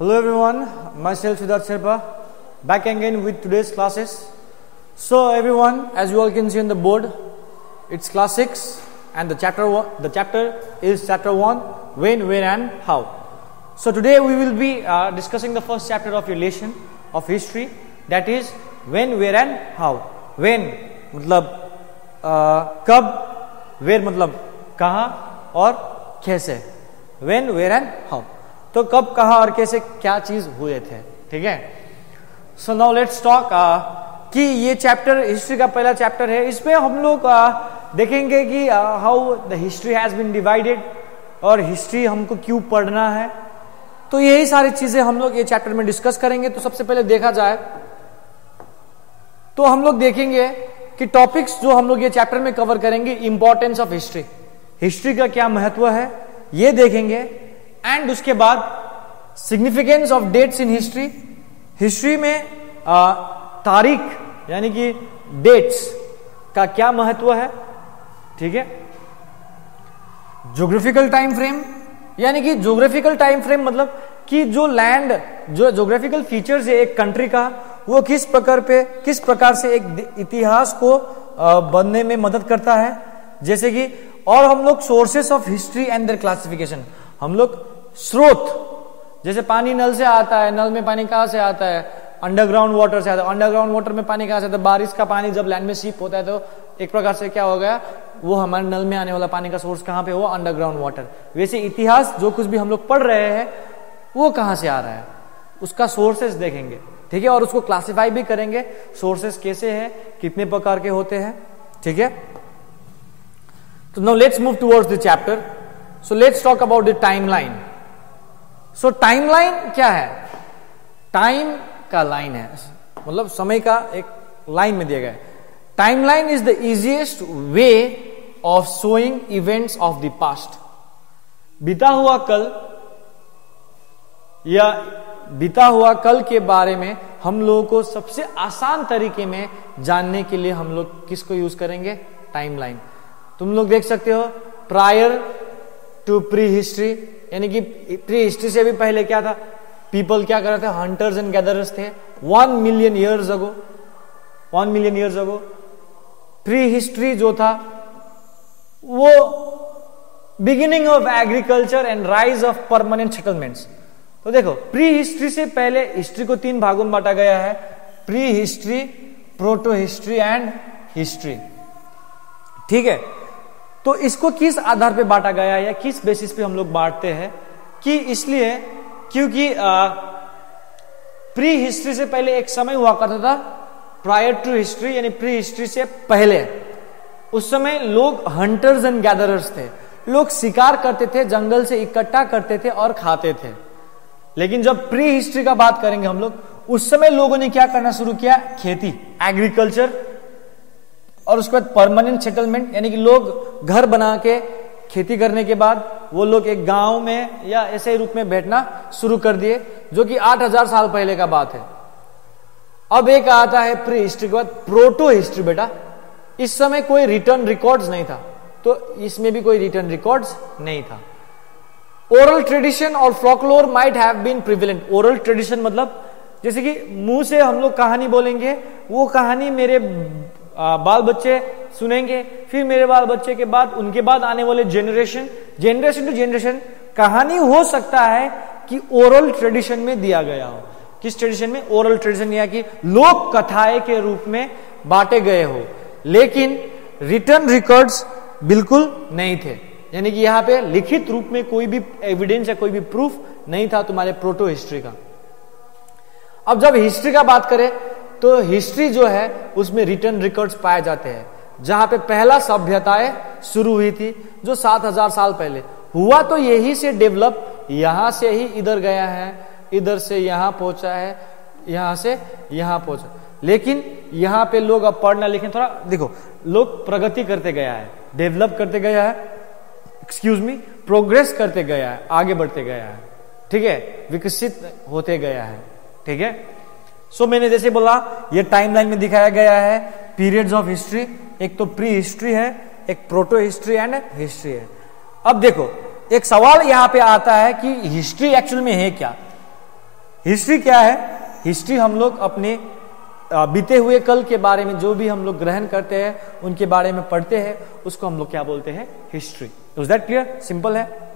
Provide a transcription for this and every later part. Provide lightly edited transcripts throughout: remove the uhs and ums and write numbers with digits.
Hello everyone, myself Siddharth Sherpa, back again with today's classes. So everyone, as you all can see on the board, it's class 6 and the chapter is chapter 1, when, where and how. So today we will be discussing the first chapter of your lesson of history, that is when, where and how. When मतलब कब, where मतलब कहाँ और कैसे. When, where and how. तो कब कहाँ और कैसे क्या चीज हुए थे, ठीक है. सो नाउ लेट्स टॉक कि ये चैप्टर हिस्ट्री का पहला चैप्टर है. इसमें हम लोग देखेंगे कि how the history has been divided और हिस्ट्री हमको क्यों पढ़ना है. तो यही सारी चीजें हम लोग ये चैप्टर में डिस्कस करेंगे. तो सबसे पहले देखा जाए तो हम लोग देखेंगे कि टॉपिक्स जो हम लोग ये चैप्टर में कवर करेंगे, इंपॉर्टेंस ऑफ हिस्ट्री, हिस्ट्री का क्या महत्व है ये देखेंगे. एंड उसके बाद significance of dates in history, history में तारीख यानी कि डेट्स का क्या महत्व है, ठीक है. ज्योग्राफिकल टाइम फ्रेम यानी कि ज्योग्राफिकल टाइम फ्रेम मतलब कि जो लैंड, जो ज्योग्राफिकल फीचर्स है एक कंट्री का, वो किस प्रकार से एक इतिहास को बनने में मदद करता है. जैसे कि और हम लोग sources of history and there classification, हम लोग स्रोत, जैसे पानी नल से आता है, नल में पानी कहां से आता है, अंडरग्राउंड वाटर से आता है. अंडरग्राउंड वाटर में पानी कहां से आता है, बारिश का पानी जब लैंड में सीप होता है तो एक प्रकार से क्या हो गया, वो हमारे नल में आने वाला पानी का सोर्स कहां पे, वो अंडरग्राउंड वाटर. वैसे इतिहास जो कुछ भी हम लोग पढ़ रहे हैं वो कहां से आ रहा है, उसका सोर्सेस देखेंगे, ठीक है. और उसको क्लासिफाई भी करेंगे, सोर्सेस कैसे हैं, कितने प्रकार के होते हैं, ठीक है. तो now let's move towards the chapter. So let's talk about the timeline. So timeline क्या है, टाइम का लाइन है, मतलब समय का एक लाइन में दिया गया है. Timeline is the easiest way of showing events of the past. बीता हुआ कल या बीता हुआ कल के बारे में हम लोगों को सबसे आसान तरीके में जानने के लिए हम लोग किसको यूज करेंगे, टाइमलाइन. तुम लोग देख सकते हो प्रायर टू प्री हिस्ट्री, यानी कि प्री हिस्ट्री से भी पहले क्या था, पीपल क्या कर रहे थे, हंटर्स एंड गैदरर्स थे. 1 million years ago pre history जो था वो beginning of agriculture and rise of permanent settlements. तो देखो प्री हिस्ट्री से पहले हिस्ट्री को 3 भागों में बांटा गया है, pre history, proto history and history, ठीक है. तो इसको किस आधार पे बांटा गया है या किस बेसिस पे हम लोग बांटते हैं, कि इसलिए क्योंकि प्री हिस्ट्री से पहले एक समय हुआ करता था, प्रायर टू हिस्ट्री यानी प्री हिस्ट्री से पहले. उस समय लोग हंटर्स एंड गैदरर्स थे, लोग शिकार करते थे, जंगल से इकट्ठा करते थे और खाते थे. लेकिन जब प्री हिस्ट्री का बात करेंगे हम लोग, उस समय लोगों ने क्या करना शुरू किया, खेती, एग्रीकल्चर, और उसके बाद परमानेंट सेटलमेंट यानी कि लोग घर बना के खेती करने के बाद वो लोग एक गांव में या ऐसे रूप में बैठना शुरू कर दिए, जो कि 8000 साल पहले का बात है. अब एक आता है प्री हिस्ट्री के बाद प्रोटो हिस्ट्री. बेटा इस समय कोई रिटर्न रिकॉर्ड्स नहीं था, तो इसमें भी कोई रिटर्न रिकॉर्ड्स नहीं था. ओरल ट्रेडिशन और folklore might have been prevalent. Oral tradition मतलब जैसे कि मुंह से हम लोग कहानी बोलेंगे, वो कहानी मेरे बाल बच्चे सुनेंगे, फिर मेरे बाल बच्चे के बाद उनके बाद आने वाले जनरेशन टू जनरेशन, कहानी हो सकता है कि ओरल ट्रेडिशन में दिया गया हो. किस ट्रेडिशन में, ओरल ट्रेडिशन, या कि लोक कथाएं के रूप में बांटे गए हो, लेकिन रिटर्न रिकॉर्ड्स बिल्कुल नहीं थे. यानी कि यहां पे लिखित रूप में कोई भी एविडेंस या कोई भी प्रूफ नहीं था तुम्हारे प्रोटो हिस्ट्री का. अब जब हिस्ट्री का बात करें तो हिस्ट्री जो है उसमें रिटर्न रिकॉर्ड्स पाए जाते हैं, जहां पे पहला सभ्यताएं शुरू हुई थी जो 7000 साल पहले हुआ. तो यही से डेवलप, यहां से ही इधर गया है, इधर से यहां पहुंचा है, यहां से यहां पहुंचा. लेकिन यहां पे लोग अब पढ़ना लिखना थोड़ा देखो, लोग प्रगति करते गया है, डेवलप करते गया है, प्रोग्रेस करते गया है, आगे बढ़ते गया है, ठीक है, विकसित होते गया है, ठीक है. सो मैंने जैसे बोला ये टाइमलाइन में दिखाया गया है पीरियड्स ऑफ हिस्ट्री. एक तो प्री हिस्ट्री है, एक प्रोटो हिस्ट्री एंड हिस्ट्री है. अब देखो एक सवाल यहां पे आता है कि हिस्ट्री एक्चुअल में है क्या. हिस्ट्री क्या है? हिस्ट्री हम लोग अपने बीते हुए कल के बारे में जो भी हम लोग ग्रहण करते हैं, उनके बारे में पढ़ते हैं, उसको हम लोग क्या बोलते हैं? History. Is that clear? Simple है।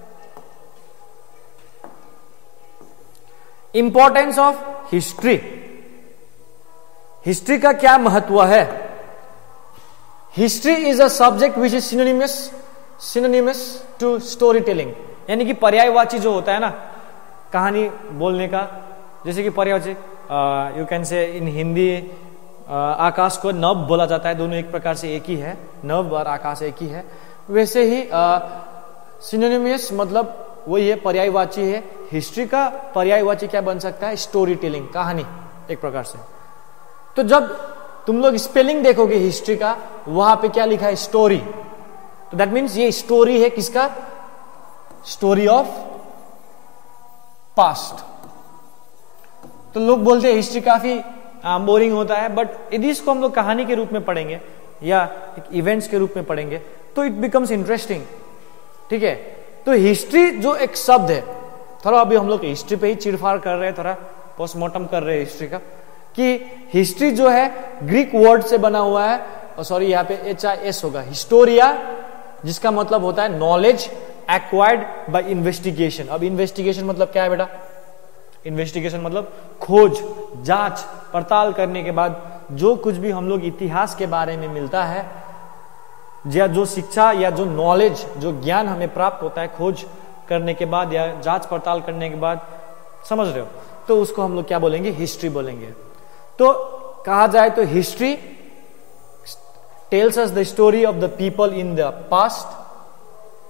Importance of history. हिस्ट्री का क्या महत्व है? History is a subject which is synonymous to story telling, यानी कि पर्यायवाची जो होता है ना कहानी बोलने का, जैसे कि पर्यायवाची यू कैन से इन हिंदी आकाश को नभ बोला जाता है, दोनों एक प्रकार से एक ही है, नभ और आकाश एक ही है। वैसे ही सिनोनिमस मतलब वही है, पर्यायवाची है। हिस्ट्री का पर्यायवाची क्या बन सकता है? स्टोरी टेलिंग, कहानी एक प्रकार से। तो जब तुम लोग स्पेलिंग देखोगे हिस्ट्री का, वहां पे क्या लिखा है? स्टोरी। तो दैट मीन्स ये स्टोरी है किसका? Story of past. तो लोग बोलते हैं हिस्ट्री काफी बोरिंग होता है, बट यदि इसको हम लोग कहानी के रूप में पढ़ेंगे या एक इवेंट्स के रूप में पढ़ेंगे तो इट बिकम्स इंटरेस्टिंग। ठीक है, तो हिस्ट्री जो एक शब्द है, थोड़ा अभी हम लोग हिस्ट्री पे ही चिड़फाड़ कर रहे हैं, थोड़ा पोस्टमार्टम कर रहे हैं हिस्ट्री का, कि हिस्ट्री जो है ग्रीक वर्ड से बना हुआ है, और सॉरी यहाँ पे HIS होगा, हिस्टोरिया, जिसका मतलब होता है नॉलेज एक्वायर्ड बाय इन्वेस्टिगेशन। अब इन्वेस्टिगेशन मतलब क्या है बेटा? इन्वेस्टिगेशन मतलब खोज, जांच पड़ताल करने के बाद जो कुछ भी हम लोग इतिहास के बारे में मिलता है, या जो शिक्षा या जो नॉलेज, जो ज्ञान हमें प्राप्त होता है खोज करने के बाद या जांच पड़ताल करने के बाद, समझ रहे हो, तो उसको हम लोग क्या बोलेंगे? हिस्ट्री बोलेंगे। तो कहा जाए तो history tells us the story of the people in the past,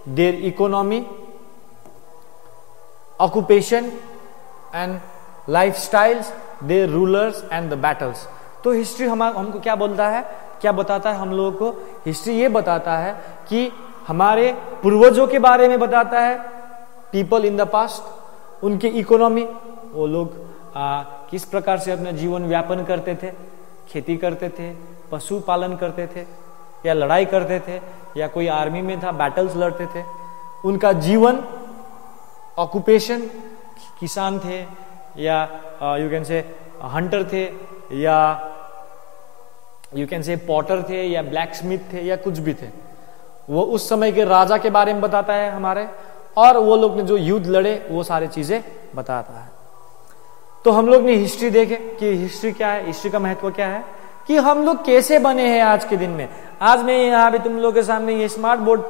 their economy, occupation and lifestyles, their rulers and the battles. तो हिस्ट्री हमको क्या बोलता है, क्या बताता है हम लोगों को? हिस्ट्री ये बताता है कि हमारे पूर्वजों के बारे में बताता है, पीपल इन द पास्ट, उनके इकोनॉमी, वो लोग किस प्रकार से अपना जीवन व्यापन करते थे, खेती करते थे, पशु पालन करते थे, या लड़ाई करते थे, या कोई आर्मी में था बैटल्स लड़ते थे, उनका जीवन, ऑक्यूपेशन, किसान थे या यू कैन से हंटर थे, या यू कैन से पॉटर थे, या ब्लैक स्मिथ थे, या कुछ भी थे। वो उस समय के राजा के बारे में बताता है हमारे, और वो लोग ने जो युद्ध लड़े वो सारी चीजें बताता है। तो हम लोग ने हिस्ट्री देखे कि हिस्ट्री क्या है, हिस्ट्री का महत्व क्या है, कि हम लोग कैसे बने हैं आज के दिन में। आज मैं यहाँ पे तुम लोग के सामने ये स्मार्ट बोर्ड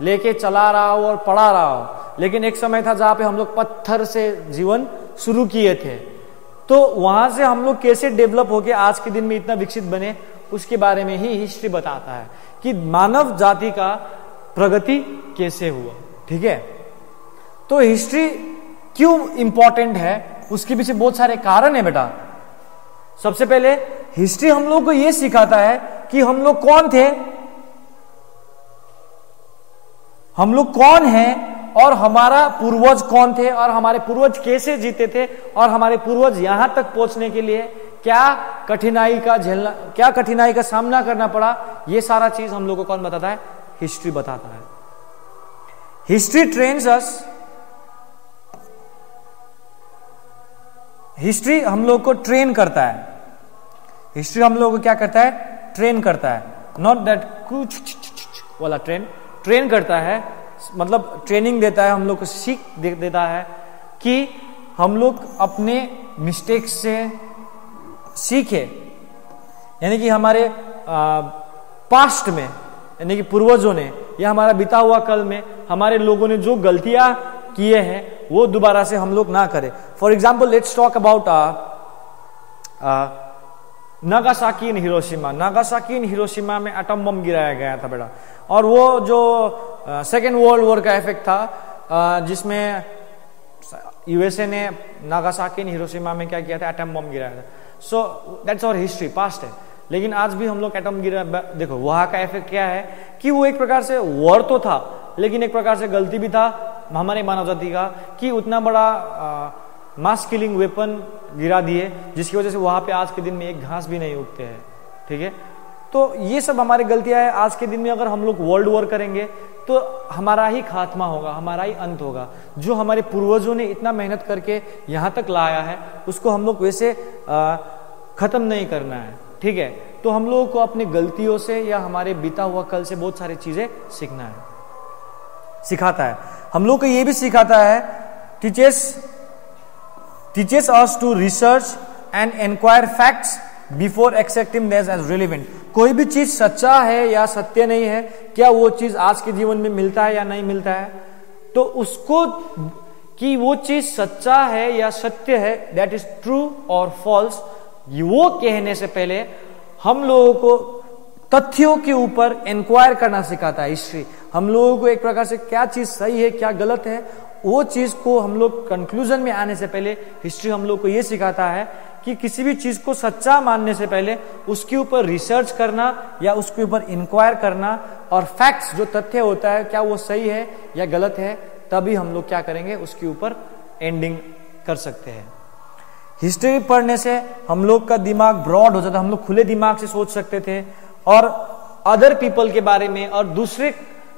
लेके चला रहा हूँ और पढ़ा रहा हूँ, लेकिन एक समय था जहाँ पे हम लोग पत्थर से जीवन शुरू किए थे। तो वहां से हम लोग कैसे डेवलप होके आज के दिन में इतना विकसित बने, उसके बारे में ही हिस्ट्री बताता है कि मानव जाति का प्रगति कैसे हुआ। ठीक है, तो हिस्ट्री क्यों इंपॉर्टेंट है, उसके पीछे बहुत सारे कारण है बेटा। सबसे पहले हिस्ट्री हम लोग को यह सिखाता है कि हम लोग कौन थे, हम लोग कौन हैं, और हमारा पूर्वज कौन थे, और हमारे पूर्वज कैसे जीते थे, और हमारे पूर्वज यहां तक पहुंचने के लिए क्या कठिनाई का सामना करना पड़ा। ये सारा चीज हम लोग को कौन बताता है? हिस्ट्री बताता है। हिस्ट्री ट्रेन्स अस, हिस्ट्री हम लोग को ट्रेन करता है। हिस्ट्री हम लोग को क्या करता है? ट्रेन करता है। नॉट दैट कुछ वाला ट्रेन करता है, मतलब ट्रेनिंग देता है, हम लोग को सीख देता है कि हम लोग अपने मिस्टेक्स से सीखे। यानी कि हमारे पास्ट में, यानी कि पूर्वजों ने या हमारा बीता हुआ कल में हमारे लोगों ने जो गलतियां किए हैं वो दोबारा से हम लोग ना करें। For example let's talk about Nagasaki in Hiroshima. Nagasaki in Hiroshima में एटम बम गिराया गया था बेटा, और वो जो सेकेंड वर्ल्ड वॉर का इफेक्ट था, जिसमें यूएसए ने नागासाकी इन हिरोशिमा में क्या किया था? एटम बम गिराया था। So that's our history, past है। लेकिन आज भी हम लोग एटम गिरा, देखो वहां का इफेक्ट क्या है कि वो एक प्रकार से वॉर तो था, लेकिन एक प्रकार से गलती भी था हमारे मानव जाति का कि उतना बड़ा मास किलिंग वेपन गिरा दिए, जिसकी वजह से वहां पे आज के दिन में एक घास भी नहीं उगते हैं। ठीक है, तो ये सब हमारी गलतियां है। आज के दिन में अगर हम लोग वर्ल्ड वॉर करेंगे तो हमारा ही खात्मा होगा, हमारा ही अंत होगा। जो हमारे पूर्वजों ने इतना मेहनत करके यहाँ तक लाया है उसको हम लोग वैसे खत्म नहीं करना है, ठीक है। तो हम लोगों को अपनी गलतियों से या हमारे बीता हुआ कल से बहुत सारी चीजें सीखना है, सिखाता है। हम लोग को ये भी सिखाता है, teaches us to research and inquire facts before accepting them as relevant। कोई भी चीज सच्चा है या सत्य नहीं है, क्या वो चीज आज के जीवन में मिलता है या नहीं मिलता है, तो उसको कि वो चीज सच्चा है या सत्य है, दैट इज ट्रू और फॉल्स, वो कहने से पहले हम लोगों को तथ्यों के ऊपर इंक्वायर करना सिखाता है हिस्ट्री। हम लोगों को एक प्रकार से क्या चीज सही है क्या गलत है, वो चीज को हम लोग कंक्लूजन में आने से पहले हिस्ट्री हम लोग को ये सिखाता है कि किसी भी चीज को सच्चा मानने से पहले उसके ऊपर रिसर्च करना या उसके ऊपर इंक्वायर करना, और फैक्ट्स जो तथ्य होता है क्या वो सही है या गलत है, तभी हम लोग क्या करेंगे उसके ऊपर एंडिंग कर सकते हैं। हिस्ट्री पढ़ने से हम लोग का दिमाग ब्रॉड हो जाता है, हम लोग खुले दिमाग से सोच सकते थे और अदर पीपल के बारे में और दूसरे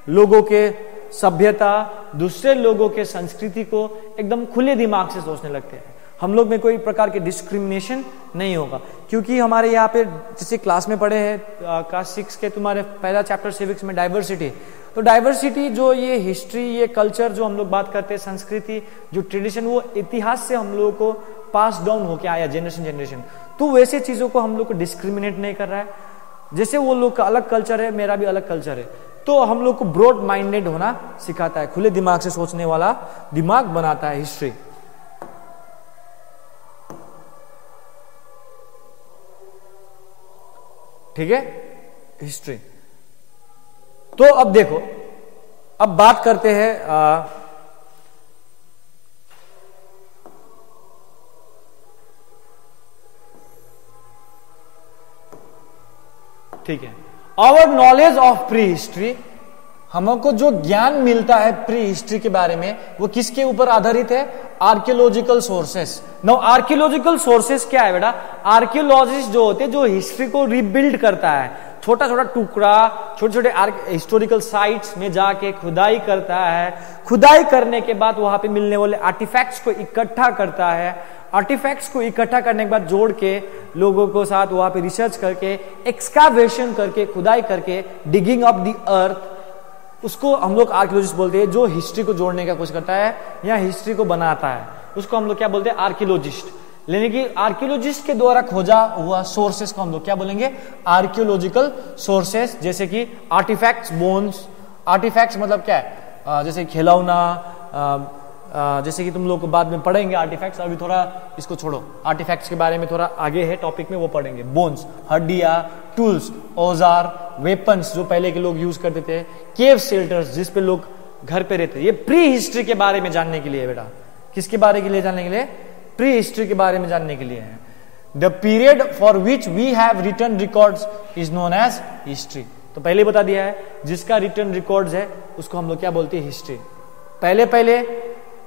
लोगों के सभ्यता, दूसरे लोगों के संस्कृति को एकदम खुले दिमाग से सोचने लगते हैं। हम लोग में कोई प्रकार के डिस्क्रिमिनेशन नहीं होगा, क्योंकि हमारे यहाँ पे जैसे क्लास में पढ़े हैं क्लास 6 के तुम्हारे पहला चैप्टर सिविक्स में डाइवर्सिटी, तो डाइवर्सिटी जो ये हिस्ट्री, ये कल्चर जो हम लोग बात करते हैं, संस्कृति जो ट्रेडिशन, वो इतिहास से हम लोगों को पास डाउन होके आया जनरेशन, तो वैसे चीजों को हम लोग को डिस्क्रिमिनेट नहीं कर रहा है। जैसे वो लोग का अलग कल्चर है, मेरा भी अलग कल्चर है, तो हम लोग को ब्रॉड माइंडेड होना सिखाता है, खुले दिमाग से सोचने वाला दिमाग बनाता है हिस्ट्री। ठीक है, हिस्ट्री। तो अब देखो, अब बात करते हैं ठीक है, our knowledge of prehistory, हमको जो ज्ञान मिलता है प्री हिस्ट्री के बारे में वो किसके ऊपर आधारित है? Archaeological sources. Now archaeological sources क्या है बेटा? आर्कियोलॉजिस्ट जो होते हैं जो हिस्ट्री को रिबिल्ड करता है, छोटा छोटा टुकड़ा, छोटे छोटे हिस्टोरिकल साइट्स में जाके खुदाई करता है, खुदाई करने के बाद वहां पे मिलने वाले आर्टिफैक्ट्स को इकट्ठा करता है, आर्टिफैक्ट्स को इकट्ठा करने के बाद जोड़ के लोगों को साथ वहां पे रिसर्च करके, एक्सकावेशन करके, खुदाई करके, डिगिंग अप द अर्थ, उसको हम लोग आर्कियोलॉजिस्ट बोलते हैं। जो हिस्ट्री को जोड़ने का कोशिश करता है या हिस्ट्री को बनाता है उसको हम लोग क्या बोलते हैं? आर्कियोलॉजिस्ट। लेकिन कि आर्कियोलॉजिस्ट के द्वारा खोजा हुआ सोर्सेस को हम लोग क्या बोलेंगे? Archaeological sources. जैसे कि आर्टिफैक्ट्स, बोन्स। आर्टिफैक्ट्स मतलब क्या है? जैसे खिलौना, जैसे कि तुम लोग को बाद में पढ़ेंगे आर्टिफैक्ट्स, अभी थोड़ा इसको छोड़ो, आर्टिफैक्ट्स के बारे में थोड़ा आगे है टॉपिक में, वो पढ़ेंगे। बोन्स, हड्डियां, टूल्स, औजार, वेपन्स जो पहले के लोग यूज करते थे, केव शेल्टर्स जिस पे लोग घर पे रहते। ये प्री हिस्ट्री के बारे में जानने के लिए बेटा। किसके बारे के लिए जानने के लिए? प्री हिस्ट्री के बारे में जानने के लिए है। The period for which we have written records is known as history. तो पहले बता दिया है, जिसका रिटन रिकॉर्ड्स है उसको हम लोग क्या बोलते हैं? हिस्ट्री। पहले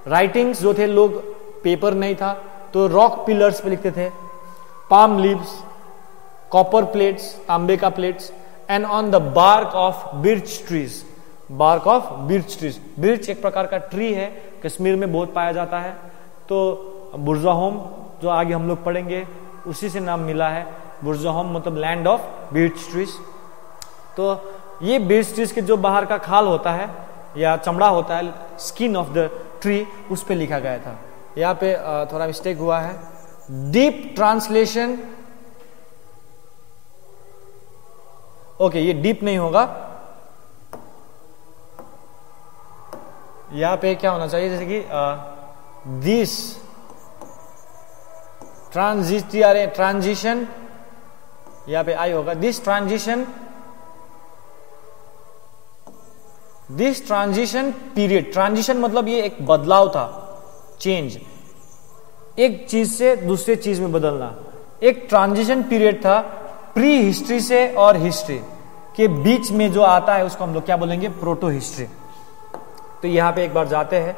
राइटिंग्स जो थे, लोग पेपर नहीं था तो रॉक पिलर्स पे लिखते थे, पाम लीव्स, कॉपर प्लेट्स, तांबे का plates, and on the bark of birch trees. Bark of birch trees. Birch एक प्रकार का ट्री है, कश्मीर में बहुत पाया जाता है। तो बुर्जाहोम जो आगे हम लोग पढ़ेंगे उसी से नाम मिला है। बुर्जाहोम मतलब लैंड ऑफ बिर्च ट्रीज। तो ये बिर्च ट्रीज के जो बाहर का खाल होता है या चमड़ा होता है, स्किन ऑफ द ट्री, उस पे लिखा गया था। यहाँ पे थोड़ा मिस्टेक हुआ है। डीप ट्रांसलेशन, ओके, ये डीप नहीं होगा, यहां पे क्या होना चाहिए? जैसे कि दिस ट्रांजिशन, यहां पे आई होगा। This transition period. ट्रांजिशन मतलब ये एक बदलाव था, चेंज, एक चीज से दूसरे चीज में बदलना। एक ट्रांजिशन पीरियड था प्री हिस्ट्री से और हिस्ट्री के बीच में जो आता है उसको हम लोग क्या बोलेंगे? Proto history. तो यहां पे एक बार जाते हैं,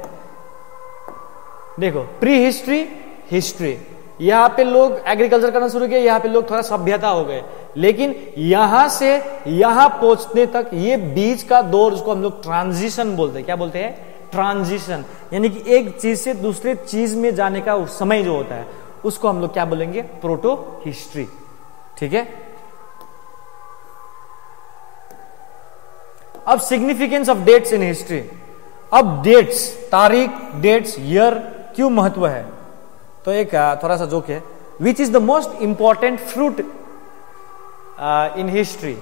देखो, प्री हिस्ट्री, हिस्ट्री, यहाँ पे लोग एग्रीकल्चर करना शुरू किया, यहाँ पे लोग थोड़ा सभ्यता हो गए, लेकिन यहां से यहां पहुंचने तक ये बीच का दौर, उसको हम लोग ट्रांजिशन बोलते हैं। क्या बोलते हैं? ट्रांजिशन, यानी कि एक चीज से दूसरे चीज में जाने का समय जो होता है उसको हम लोग क्या बोलेंगे? Protohistory. ठीक है, अब significance of dates in history. अब डेट्स, तारीख, डेट्स, ईयर क्यों महत्व है? तो एक थोड़ा सा जोक है, which is the most important fruit in history.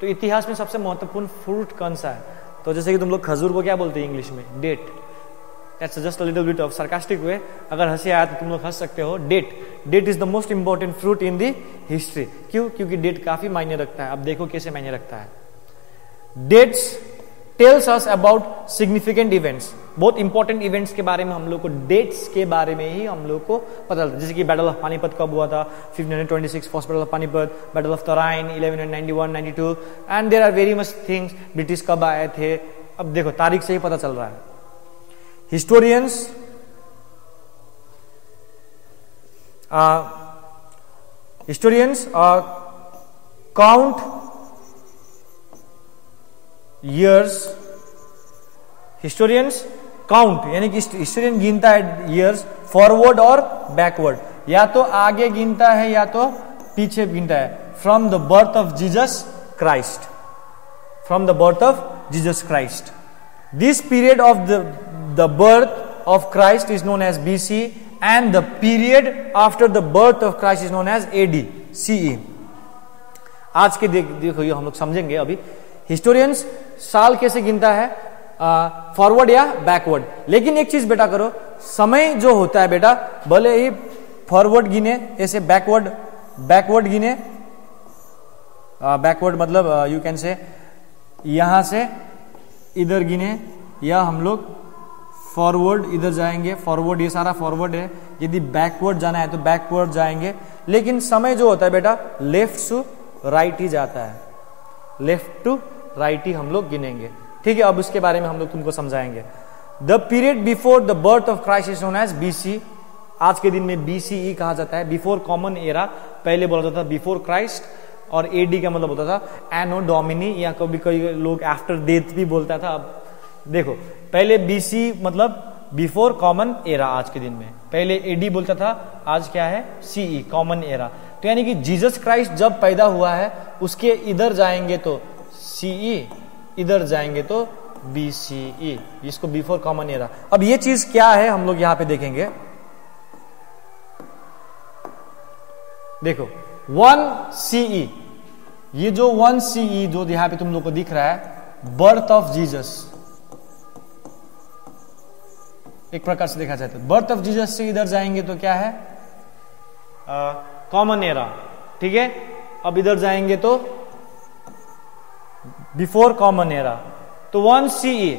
तो इतिहास में सबसे महत्वपूर्ण फ्रूट कौन सा है? तो जैसे कि तुम लोग खजूर को क्या बोलते हैं इंग्लिश में? Date. That's just a little bit of sarcastic way. अगर हंसी आया तो तुम लोग हंस सकते हो। Date is the most important fruit in the history. क्यों? क्योंकि डेट काफी मायने रखता है। अब देखो कैसे मायने रखता है। Dates tells us about significant events. बहुत इंपॉर्टेंट इवेंट्स के बारे में हम लोग को डेट्स के बारे में ही हम लोग को पता चलता है। जैसे कि बैटल ऑफ पानीपत कब हुआ था? 1526, first battle of Panipat, battle of Tarain 1191, 92, and there are very much things. British कब आए थे? अब देखो तारीख से ही पता चल रहा है। Historians count years, historians count यानी कि हिस्टोरियन गिनता है ईयर्स फॉरवर्ड और बैकवर्ड, या तो आगे गिनता है या तो पीछे गिनता है। From the birth of Jesus Christ, from the birth of Jesus Christ. This period of the birth of Christ is known as BC and the period after the birth of Christ is known as AD CE। आज के देखो ये हम लोग समझेंगे अभी। Historians साल कैसे गिनता है? फॉरवर्ड या बैकवर्ड। लेकिन एक चीज बेटा करो, समय जो होता है बेटा, भले ही फॉरवर्ड गिने ऐसे बैकवर्ड गिने। बैकवर्ड मतलब यू कैन से यहां से इधर गिने, या हम लोग फॉरवर्ड इधर जाएंगे। फॉरवर्ड ये सारा फॉरवर्ड है। यदि बैकवर्ड जाना है तो बैकवर्ड जाएंगे। लेकिन समय जो होता है बेटा लेफ्ट टू राइट ही जाता है, लेफ्ट टू राइट ही हम लोग गिनेंगे। ठीक है, अब उसके बारे में हम लोग तुमको समझाएंगे। The period before the birth of Christ is known as BC। आज के दिन में BCE कहा जाता है, बिफोर कॉमन एरा। पहले बोला जाता था बिफोर क्राइस्ट, और AD का मतलब होता था एनो डोमिनी, या कभी कभी लोग आफ्टर डेथ भी बोलता था। अब देखो पहले BC मतलब बिफोर कॉमन एरा। आज के दिन में पहले AD बोलता था, आज क्या है? CE common era. तो यानी कि जीसस क्राइस्ट जब पैदा हुआ है उसके इधर जाएंगे तो CE, इधर जाएंगे तो BCE, इसको बिफोर कॉमन एरा। अब ये चीज क्या है हम लोग यहां पे देखेंगे। देखो 1 CE, ये जो 1 CE जो यहां पे तुम लोग को दिख रहा है, बर्थ ऑफ जीसस, एक प्रकार से देखा जाए तो बर्थ ऑफ जीसस से इधर जाएंगे तो क्या है? Common era. ठीक है, अब इधर जाएंगे तो बिफोर कॉमन एरा। तो 1 CE,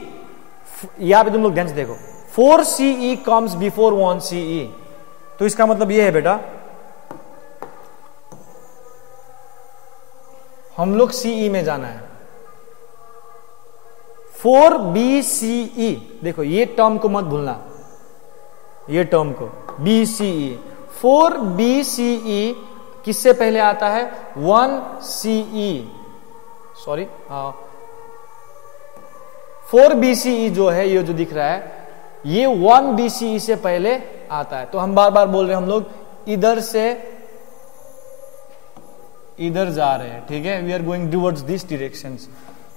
यहां पे तुम लोग ध्यान से देखो, 4 CE कम्स बिफोर 1 CE। तो इसका मतलब यह है बेटा, हम लोग CE में जाना है। 4 BCE, देखो ये टर्म को मत भूलना, ये टर्म को BCE। 4 BCE किससे पहले आता है? 1 CE, सॉरी 4 BCE जो है, ये जो दिख रहा है, ये 1 BCE से पहले आता है। तो हम बार बार बोल रहे हैं, हम लोग इधर से इधर जा रहे हैं। ठीक है, we are going towards this directions.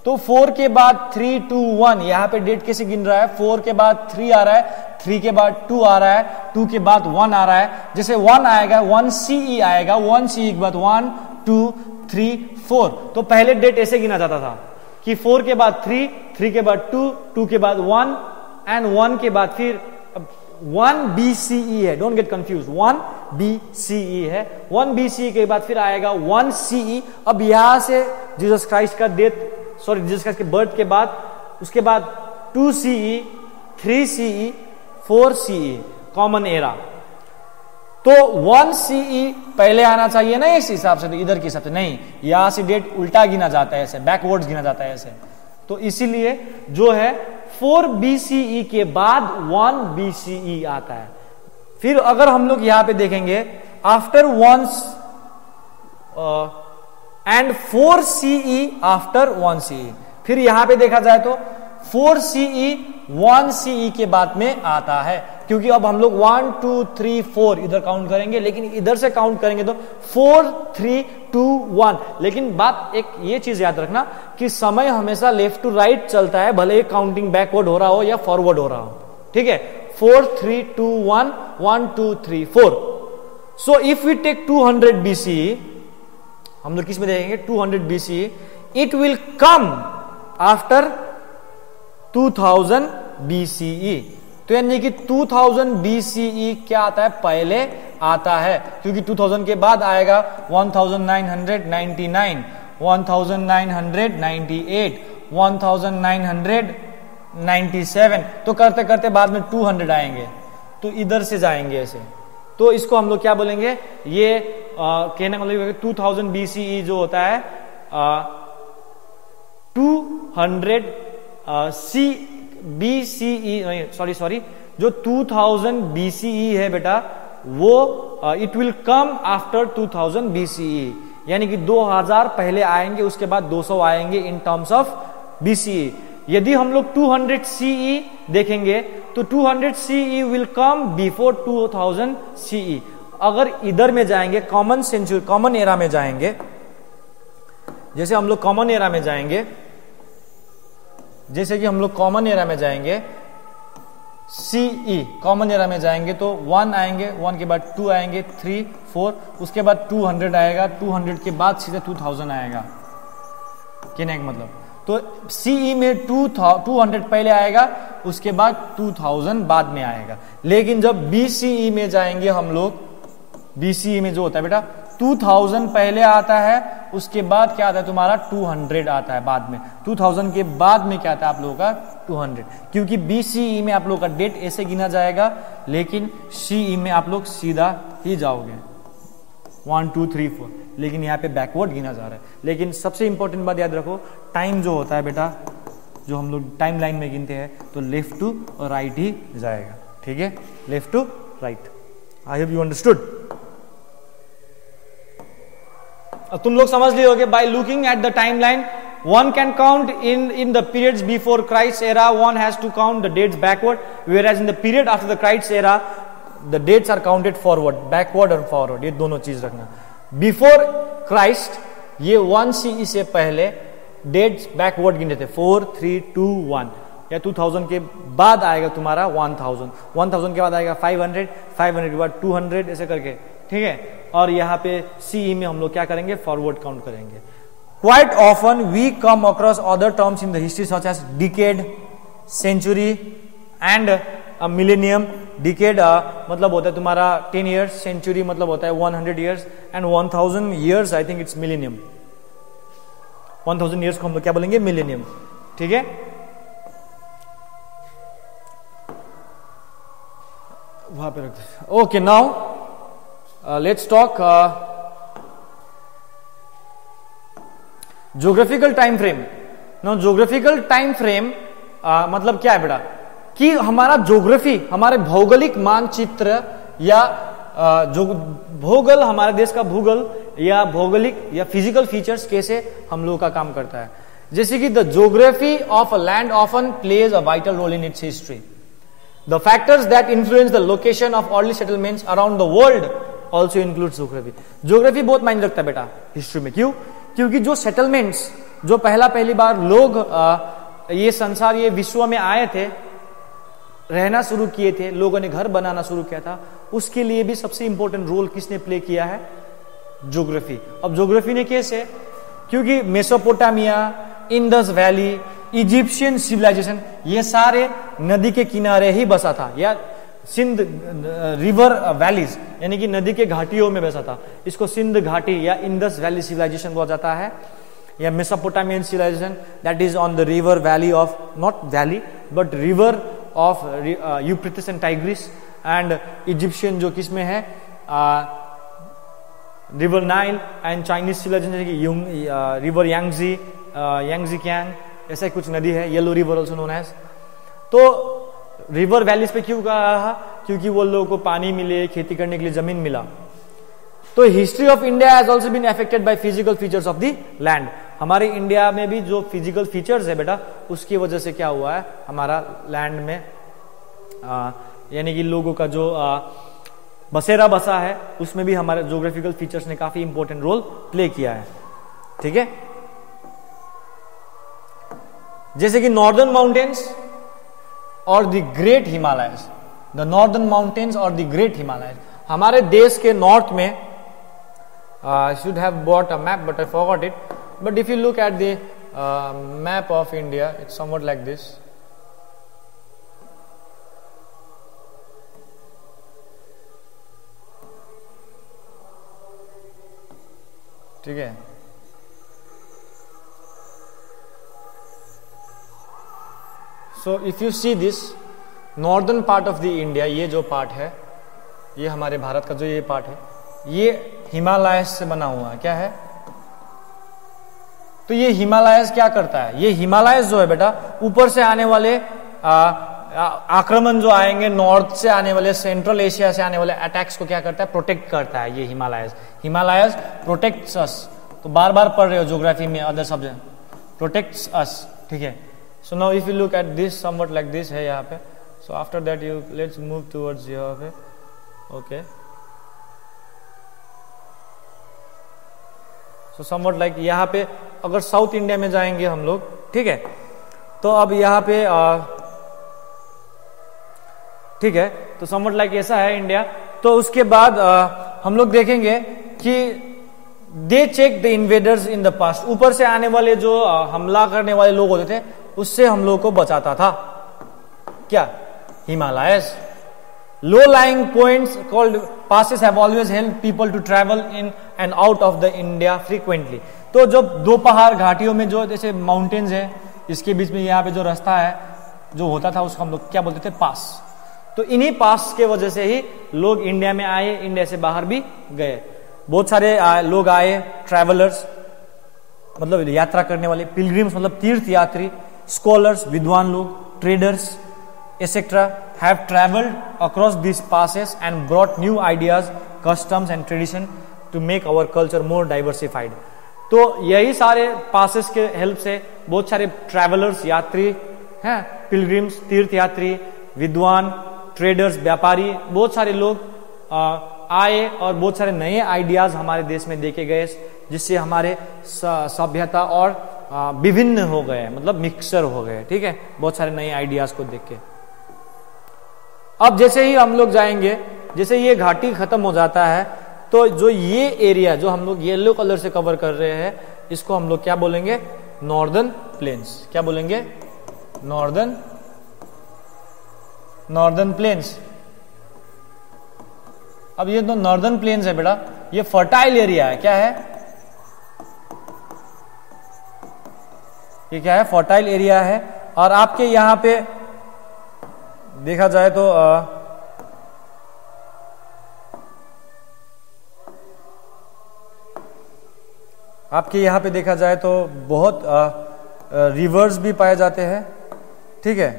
तो 4 के बाद 3, 2, 1, यहां पे डेट कैसे गिन रहा है? 4 के बाद 3 आ रहा है, 3 के बाद 2 आ रहा है, 2 के बाद 1 आ रहा है। जैसे 1 आएगा 1 CE आएगा, 1 CE के बाद 1, 2, 3, 4। तो पहले डेट ऐसे गिना जाता था कि 4 के बाद 3, 3 के बाद 2, 2 के बाद 1, एंड 1 के बाद फिर 1 BCE है। डोंट गेट कंफ्यूज, 1 BCE है। 1 BCE के बाद फिर आएगा 1 CE। अब यहां से जीसस क्राइस्ट का जीसस क्राइस्ट के बर्थ के बाद, उसके बाद 2 CE, 3 CE, 4 CE common era. तो 1 CE पहले आना चाहिए ना इस हिसाब से, तो इधर के हिसाब से नहीं, यहां से डेट उल्टा गिना जाता है, ऐसे बैकवर्ड्स गिना जाता है ऐसे। तो इसीलिए जो है 4 BCE के बाद 1 BCE आता है। फिर अगर हम लोग यहां पे देखेंगे after once and 4 CE after 1 CE, फिर यहां पे देखा जाए तो 4 CE 1 CE के बाद में आता है, क्योंकि अब हम लोग 1 2 3 4 इधर काउंट करेंगे, लेकिन इधर से काउंट करेंगे तो 4 3 2 1। लेकिन बात एक ये चीज याद रखना कि समय हमेशा लेफ्ट टू राइट चलता है, भले ही काउंटिंग बैकवर्ड हो रहा हो या फॉरवर्ड हो रहा हो, ठीक है। 4 3 2 1 1 2 3 4। So if we take 200 BCE, हम लोग किस में देखेंगे 200 BCE, it will come after 2000 BCE। तो यानी कि 2000 BCE क्या आता है, पहले आता है, क्योंकि 2000 के बाद आएगा 1999, 1998, 1997, तो करते करते बाद में 200 आएंगे, तो इधर से जाएंगे ऐसे। तो इसको हम लोग क्या बोलेंगे, ये कहने का मतलब 2000 BCE जो होता है 200 BCE, सॉरी, जो 2000 BCE है बेटा, वो it will come after 2000 BCE, यानी कि 2000 पहले आएंगे, उसके बाद 200 आएंगे इन टर्म्स ऑफ BCE। यदि हम लोग 200 CE देखेंगे तो 200 CE will come before 2000 CE। अगर इधर में जाएंगे कॉमन सेंचुरी, कॉमन एरा में जाएंगे, जैसे हम लोग कॉमन एरा में जाएंगे, जैसे कि हम लोग कॉमन एरा में जाएंगे CE, कॉमन एरा में जाएंगे तो 1 आएंगे, 1 के बाद 2 आएंगे, 3 4, उसके बाद 200 आएगा, 200 के बाद सीधे 2000 आएगा। कहने का मतलब तो CE में 200 पहले आएगा, उसके बाद 2000 बाद में आएगा। लेकिन जब BCE में जाएंगे हम लोग, BCE में जो होता है बेटा 2000 पहले आता है, उसके बाद क्या आता है तुम्हारा 200 आता है बाद में। 2000 के बाद में क्या आता है आप लोगों का 200, क्योंकि BCE में आप लोगों का डेट ऐसे गिना जाएगा, लेकिन CE में आप लोग सीधा ही जाओगे 1 2 3 4, लेकिन यहाँ पे बैकवर्ड गिना जा रहा है। लेकिन सबसे इंपॉर्टेंट बात याद रखो, टाइम जो होता है बेटा, जो हम लोग टाइम लाइन में गिनते हैं तो लेफ्ट टू राइट ही जाएगा, ठीक है, left to right. I hope you understood. तुम लोग समझ लिए होगे, by looking at the time line one can count in the periods before Christ's era, one has to count the dates backward, whereas in the period after the Christ's era the dates are counted forward, backward और forward, ये दोनों चीज रखना। Before Christ ये 1 CE से पहले dates backward गिने थे 4 3 2 1, या 2000 के बाद आएगा तुम्हारा 1000, 1000 के बाद आएगा 500, 500 के बाद 200, ऐसे करके, ठीक है। और यहाँ पे CE में हम लोग क्या करेंगे, फॉरवर्ड काउंट करेंगे। Quite often we come across other terms in the history such as decade, century and a millennium. Decade मतलब होता है तुम्हारा 10 years, century मतलब होता है 100 years and 1000 years I think it's millennium। 1000 years को हम लोग क्या बोलेंगे, millennium, ठीक है। वहां पे रखते हैं। Okay, now let's talk geographical time frame. No geographical time frame मतलब क्या है बेटा, कि हमारा ज्योग्राफी, हमारे भौगोलिक मानचित्र या जो भूगोल, हमारे देश का भूगोल या भौगोलिक या फिजिकल फीचर्स कैसे हम लोगों का काम करता है। जैसे कि the geography of a land often plays a vital role in its history. The factors that influence the location of early settlements around the world also includes geography. Geography बहुत मायने रखता है बेटा हिस्ट्री में। क्यों? क्योंकि जो सेटलमेंट्स, जो पहली बार लोग ये संसार, ये विश्व में आए थे, रहना शुरू किए थे, लोगों ने घर बनाना शुरू किया था, उसके लिए भी सबसे इंपॉर्टेंट रोल किसने प्ले किया है, ज्योग्राफी। अब ज्योग्राफी ने कैसे, क्योंकि Mesopotamia, Indus valley, Egyptian civilisation, ये सारे नदी के किनारे ही बसा था, या सिंध रिवर वैलीज यानी कि नदी के घाटियों में बसा था। इसको सिंध घाटी या इंडस वैली सिविलाइजेशन बोला जाता है, या Mesopotamian civilisation that is on the river valley of, not valley but river of Euphrates and Tigris. And Egyptian जो किस में है, river Nile. And Chinese civilisation river Yangtze, Yangtze Kiang, ऐसा कुछ नदी है, yellow river also known as. तो river valleys पे क्यों कहा, क्योंकि वो लोगों को पानी मिले, खेती करने के लिए जमीन मिला। तो history of India has also been affected by physical features of the land. हमारे इंडिया में भी जो फिजिकल फीचर्स है बेटा, उसकी वजह से क्या हुआ है, हमारा लैंड में यानी कि लोगों का जो बसेरा बसा है, उसमें भी हमारे ज्योग्राफिकल फीचर्स ने काफी इंपॉर्टेंट रोल प्ले किया है। ठीक है, जैसे कि नॉर्दर्न माउंटेन्स और the great Himalayas, the northern mountains और द ग्रेट हिमालयस। हमारे देश के नॉर्थ में I should have bought a map but I forgot it, but if you look at the map of India, it's somewhat like this. ठीक है, so if you see this northern part of the India, ये जो part है, ये हमारे भारत का जो ये पार्ट है, ये हिमालय से बना हुआ है। क्या है, तो ये हिमालय क्या करता है, ये हिमालय जो है बेटा, ऊपर से आने वाले आक्रमण जो आएंगे, नॉर्थ से आने वाले, सेंट्रल एशिया से आने वाले अटैक्स को क्या करता है, प्रोटेक्ट करता है। ये हिमालयस प्रोटेक्ट्स अस। तो बार बार पढ़ रहे हो ज्योग्राफी में अदर सब्जेक्ट, प्रोटेक्ट्स अस। ठीक है, so now if you look at this somewhat like this है यहाँ पे। So after that you let's move towards यहाँ पे। ओके, सो समवट लाइक यहाँ पे अगर साउथ इंडिया में जाएंगे हम लोग, ठीक है, तो अब यहाँ पे ठीक है, तो समवट लाइक ऐसा है इंडिया। तो उसके बाद हम लोग देखेंगे कि they check the invaders in the past. ऊपर से आने वाले जो हमला करने वाले लोग होते थे, उससे हम लोग को बचाता था क्या, Himalayas. Low lying points called passes have always helped people to travel in and out of the India frequently. तो जब दो पहाड़ घाटियों में जो जैसे माउंटेन्स है, इसके बीच में यहाँ पे जो रास्ता है जो होता था, उसको हम लोग क्या बोलते थे, पास। तो इन्हीं पास के वजह से ही लोग इंडिया में आए, इंडिया से बाहर भी गए। बहुत सारे लोग आए, ट्रैवलर्स मतलब यात्रा करने वाले, पिलग्रिम्स मतलब तीर्थ यात्री, स्कॉलर्स विद्वान लोग, traders etc. have traveled across these passes and brought new ideas, customs and tradition to make our culture more diversified. तो यही सारे पासेस के हेल्प से बहुत सारे ट्रैवलर्स, यात्री हैं, पिलग्रिम्स तीर्थ यात्री, विद्वान, ट्रेडर्स, व्यापारी, बहुत सारे लोग आए और बहुत सारे नए आइडियाज हमारे देश में देके गए, जिससे हमारे सभ्यता और विभिन्न हो गए, मतलब मिक्सर हो गए। ठीक है, बहुत सारे नए आइडियाज को देख के। अब जैसे ही हम लोग जाएंगे, जैसे ये घाटी खत्म हो जाता है, तो जो ये एरिया जो हम लोग येलो कलर से कवर कर रहे हैं, इसको हम लोग क्या बोलेंगे, नॉर्दर्न प्लेन्स। क्या बोलेंगे, नॉर्दर्न प्लेन्स। अब ये तो नॉर्दर्न प्लेन्स है बेटा, ये फर्टाइल एरिया है। क्या है, ये क्या है, फर्टाइल एरिया है। और आपके यहां पे देखा जाए तो आपके यहाँ पे देखा जाए तो बहुत रिवर्स भी पाए जाते हैं। ठीक है,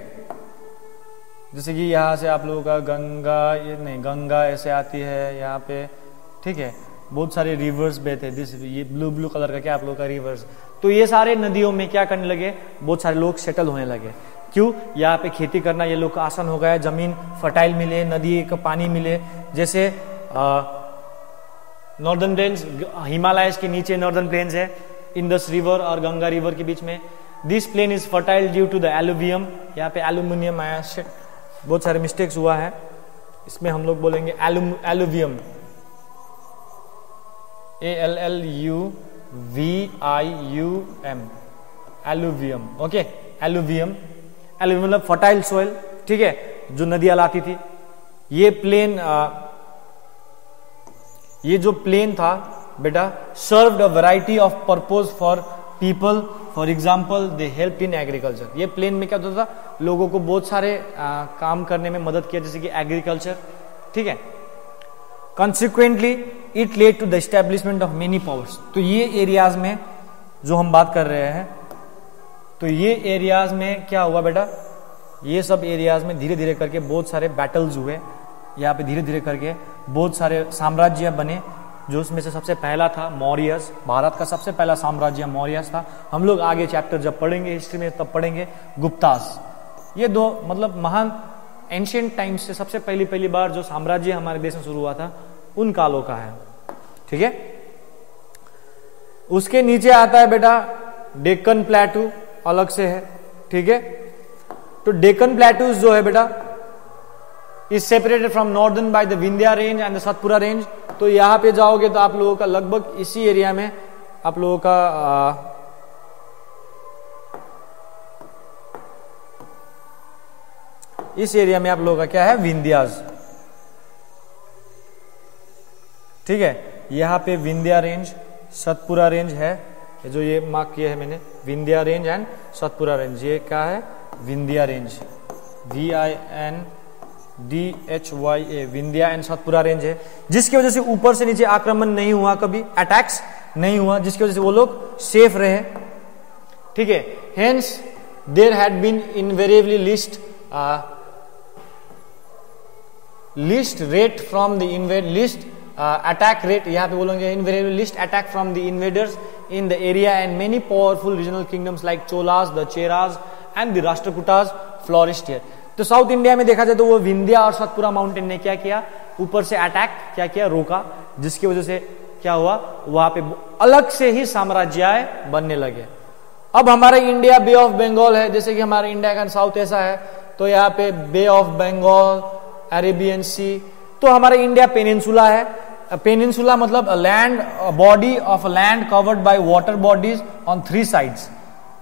जैसे कि यहाँ से आप लोगों का गंगा, ये नहीं, गंगा ऐसे आती है यहाँ पे। ठीक है, बहुत सारे रिवर्स बहते हैं, दिस ये ब्लू कलर का क्या आप लोगों का रिवर्स। तो ये सारे नदियों में क्या करने लगे, बहुत सारे लोग सेटल होने लगे। क्यों, यहाँ पे खेती करना ये लोग का आसान हो गया, जमीन फर्टाइल मिले, नदी का पानी मिले। जैसे नॉर्दर्न प्लेन्स, हिमालयस के नीचे नॉर्दर्न प्लेन्स है, इंडस रिवर और गंगा रिवर के बीच में। This plain is fertile due to the alluvium. यहाँ पे एल्यूमिनियम आया, बहुत सारे मिस्टेक्स हुआ है, इसमें हम लोग बोलेंगे alluvium, ALLUVIUM, alluvium. Okay, alluvium मतलब फर्टाइल सोइल। ठीक है, जो नदियां लाती थी। ये प्लेन, ये जो प्लेन था बेटा, served a variety of purpose for people. For example they help in agriculture. ये प्लेन में क्या होता था, लोगों को बहुत सारे काम करने में मदद किया, जैसे कि एग्रीकल्चर। ठीक है, consequently it led to the establishment of many powers. तो ये एरियाज में जो हम बात कर रहे हैं, तो ये एरियाज में क्या हुआ बेटा, ये सब एरियाज में धीरे धीरे करके बहुत सारे बैटल्स हुए, यहाँ पे धीरे धीरे करके बहुत सारे साम्राज्य बने, जो उसमें से सबसे पहला था मौर्यस। भारत का सबसे पहला साम्राज्य मौर्यस था। हम लोग आगे चैप्टर जब पढ़ेंगे हिस्ट्री में तब पढ़ेंगे गुप्तास। ये दो मतलब महान एंशियंट टाइम्स से सबसे पहली बार जो साम्राज्य हमारे देश में शुरू हुआ था उन कालों का है। ठीक है, उसके नीचे आता है बेटा डेक्कन प्लेटू, अलग से है। ठीक है, तो डेक्कन प्लेटूज जो है बेटा is separated from northern by the Vindhya range and the Satpura range. तो यहां पे जाओगे तो आप लोगों का लगभग इसी एरिया में आप लोगों का इस एरिया में आप लोगों का क्या है, विंध्याज। ठीक है, यहां पे विंध्या रेंज, सतपुरा रेंज है, जो ये मार्क किया है मैंने, Vindhya range and Satpura range. ये क्या है, Vindhya range, VINDHYA, Vindhya and Satpura range है, जिसकी वजह से ऊपर से नीचे आक्रमण नहीं हुआ, कभी अटैक्स नहीं हुआ, जिसकी वजह से वो लोग सेफ रहे। ठीक है, hence there had been invariably list rate from the invaded list attack rate, यहाँ पे बोलोगे invariably list attack from the invaders in the area, and many powerful regional kingdoms like Cholas, the Cheras and the Rashtrakutas flourished here. तो south India में देखा जाए तो वो विंध्या और सतपुरा माउंटेन ने क्या किया, ऊपर से अटैक क्या किया, रोका, जिसकी वजह से क्या हुआ, वहां पे अलग से ही साम्राज्य बनने लगे। अब हमारा इंडिया बे ऑफ बंगाल है, जैसे कि हमारा इंडिया का साउथ ऐसा है, तो यहाँ पे बे ऑफ बंगाल, अरेबियन सी, तो हमारा इंडिया पेनिनसुला है। पेनिनसुला मतलब a land, a body of a land covered by water bodies on three sides.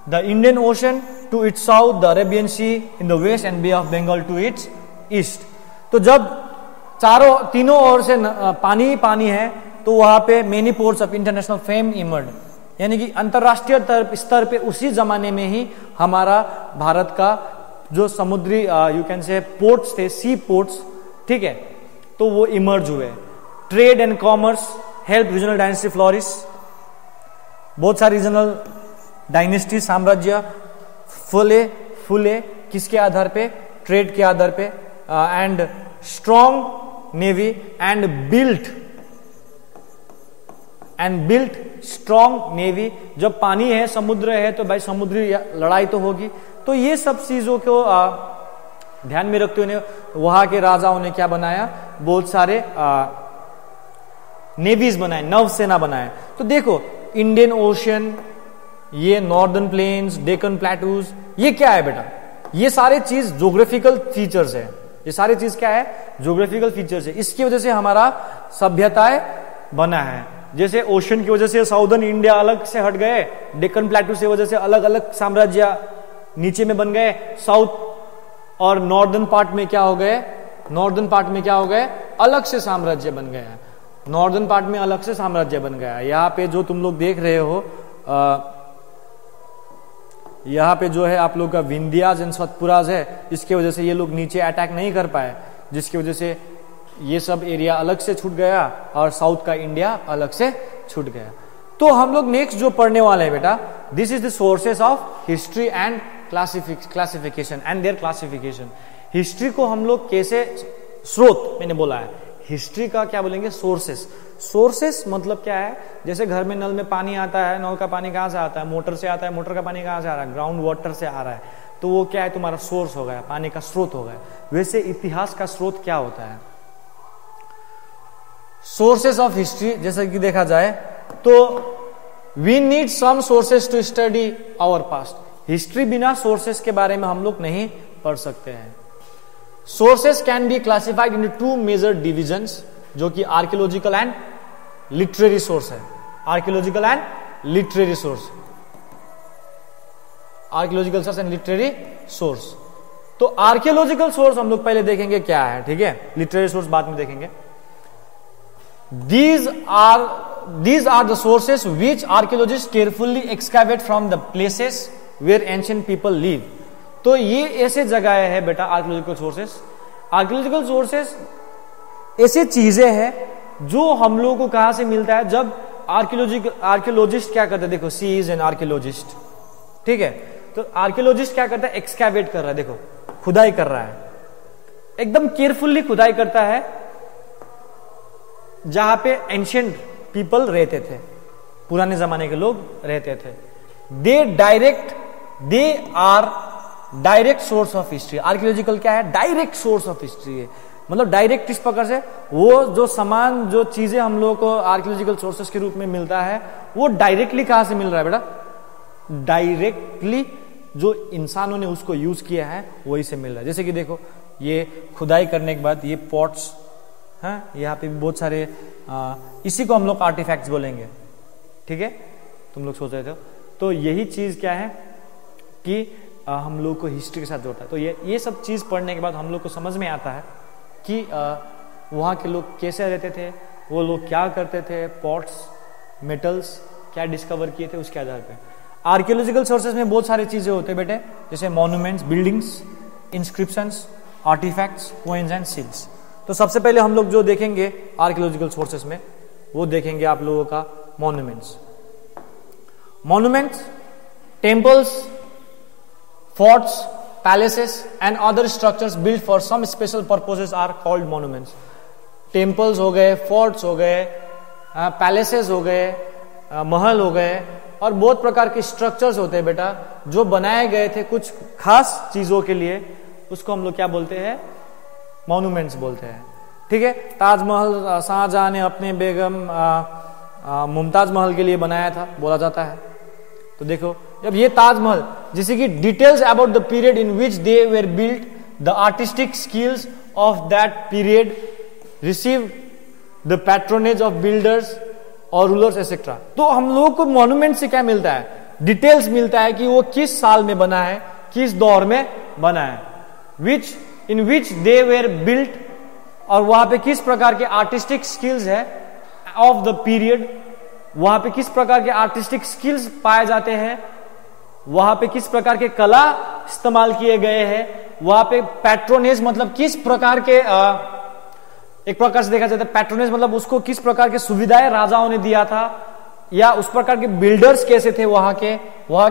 The Indian Ocean to its south, the Arabian Sea in the west, and Bay of Bengal to its east. तो जब तीनों ओर से पानी ही पानी है, तो वहां पे many ports of international fame emerged. यानी कि अंतरराष्ट्रीय स्तर पे उसी जमाने में ही हमारा भारत का जो समुद्री यू कैन से पोर्ट्स थे, सी पोर्ट्स, ठीक है, तो वो इमर्ज हुए। Trade and commerce help regional dynasty flourish. बहुत सारे रीजनल डायनेस्टी साम्राज्य फूले किसके आधार पे, ट्रेड के आधार पे, and strong navy and built strong navy. जब पानी है, समुद्र है, तो भाई समुद्री लड़ाई तो होगी। तो ये सब चीजों को ध्यान में रखते हुए वहां के राजाओं ने क्या बनाया, बहुत सारे नेवीज बनाए, नौसेना बनाए। तो देखो इंडियन ओशन, ये नॉर्दर्न प्लेन्स, डेक्कन प्लेटूज, ये क्या है बेटा, ये सारे चीज ज्योग्राफिकल फीचर्स है। ये सारे चीज क्या है, ज्योग्राफिकल फीचर्स है। इसकी वजह से हमारा सभ्यताएं बना है। जैसे ओशन की वजह से साउदर्न इंडिया अलग से हट गए, डेक्कन प्लेटू से वजह से अलग अलग साम्राज्य नीचे में बन गए, साउथ और नॉर्दर्न पार्ट में क्या हो गए, अलग से साम्राज्य बन गया। नॉर्दर्न पार्ट में अलग से साम्राज्य बन गया। यहाँ पे जो तुम लोग देख रहे हो, यहाँ पे जो है आप लोग का विंध्याज एंड सतपुराज है, इसके वजह से ये लोग नीचे अटैक नहीं कर पाए, जिसकी वजह से ये सब एरिया अलग से छूट गया और साउथ का इंडिया अलग से छूट गया। तो हम लोग नेक्स्ट जो पढ़ने वाले हैं बेटा, this is the sources of history and classification and there classification. History को हम लोग कैसे, स्रोत मैंने बोला है, हिस्ट्री का क्या बोलेंगे, सोर्सेस मतलब क्या है, जैसे घर में नल में पानी आता है, नल का पानी कहां से आता है, मोटर से आता है, मोटर का पानी कहां से आ रहा है, ग्राउंड वाटर से आ रहा है, तो वो क्या है, तुम्हारा सोर्स हो गया, पानी का स्रोत हो गया। वैसे इतिहास का स्रोत क्या होता है, सोर्सेस ऑफ हिस्ट्री, जैसे कि देखा जाए तो we need some sources to study our past. History बिना सोर्सेस के बारे में हम लोग नहीं पढ़ सकते हैं। Sources can be classified into two major divisions, जो कि आर्कियोलॉजिकल एंड लिटरेरी सोर्स है। Archaeological and literary source, archaeological source and literary source. तो आर्कियोलॉजिकल सोर्स हम लोग पहले देखेंगे क्या है, ठीक है, लिटरेरी सोर्स बाद में देखेंगे। These are the sources which archaeologists carefully excavate from the places where ancient people live। तो ये ऐसे जगह है बेटा आर्कियोलॉजिकल सोर्सेस। आर्कियोलॉजिकल सोर्सेस ऐसे चीजें हैं जो हम लोगों को कहां से मिलता है, जब आर्कियोलॉजिस्ट क्या करते हैं, देखो सी इज एन आर्कियोलॉजिस्ट, ठीक है, तो आर्कियोलॉजिस्ट क्या करता है, एक्सकैवेट कर रहा है, देखो खुदाई कर रहा है, एकदम केयरफुल्ली खुदाई करता है जहां पे एंशियंट पीपल रहते थे, पुराने जमाने के लोग रहते थे। They are direct source of history. Archaeological क्या है? डायरेक्ट सोर्स ऑफ हिस्ट्री है। मतलब डायरेक्ट इस प्रकार से वो जो सामान, जो चीजें हम लोगों को आर्कियोलॉजिकल सोर्सेस के रूप में मिलता है, वो डायरेक्टली कहां से मिल रहा है बेटा? डायरेक्टली जो इंसानों ने उसको यूज किया है वही से मिल रहा है। जैसे कि देखो, ये खुदाई करने के बाद ये पॉट्स हैं, यहाँ पे भी बहुत सारे इसी को हम लोग आर्टिफैक्ट्स बोलेंगे। ठीक है, तुम लोग सोच रहे थे। तो यही चीज क्या है कि हम लोग को हिस्ट्री के साथ जोड़ता है। तो ये सब चीज पढ़ने के बाद हम लोग को समझ में आता है कि वहाँ के लोग कैसे रहते थे, वो लोग क्या करते थे, पॉट्स, मेटल्स क्या डिस्कवर किए थे, उसके आधार पे। आर्कियोलॉजिकल सोर्सेज में बहुत सारी चीजें होते हैं बेटे, जैसे monuments, buildings, inscriptions, artifacts, coins and seals. तो सबसे पहले हम लोग जो देखेंगे आर्कियोलॉजिकल सोर्सेज में, वो देखेंगे आप लोगों का monuments. Monuments, temples, forts, palaces and other structures built for some special purposes are called monuments. Temples हो गए, फोर्ट्स हो गए, पैलेसेस हो गए, महल हो गए, और बहुत प्रकार के स्ट्रक्चर्स होते हैं बेटा जो बनाए गए थे कुछ खास चीजों के लिए, उसको हम लोग क्या बोलते हैं? मॉन्यूमेंट्स बोलते हैं। ठीक है, ताजमहल शाहजहां ने अपने बेगम मुमताज महल के लिए बनाया था, बोला जाता है। तो देखो, जब ये ताजमहल, जैसे कि details about the period in which they were built, the artistic skills of that period receive the patronage of builders और रूलर्स एक्सेट्रा। तो हम लोगों को मॉन्यूमेंट से क्या मिलता है? डिटेल्स मिलता है कि वो किस साल में बना है, किस दौर में बना है, इन विच दे वेर बिल्ट, और वहां पे किस प्रकार के आर्टिस्टिक स्किल्स है ऑफ द पीरियड, वहां पे किस प्रकार के आर्टिस्टिक स्किल्स पाए जाते हैं, वहां पे किस प्रकार के कला इस्तेमाल किए गए हैं, वहां पे पैट्रोनेज मतलब किस प्रकार के एक प्रकार से देखा जाता है पैट्रोनेज मतलब उसको किस प्रकार के सुविधाएं राजाओं ने दिया था, या उस प्रकार के बिल्डर्स कैसे थे, वहां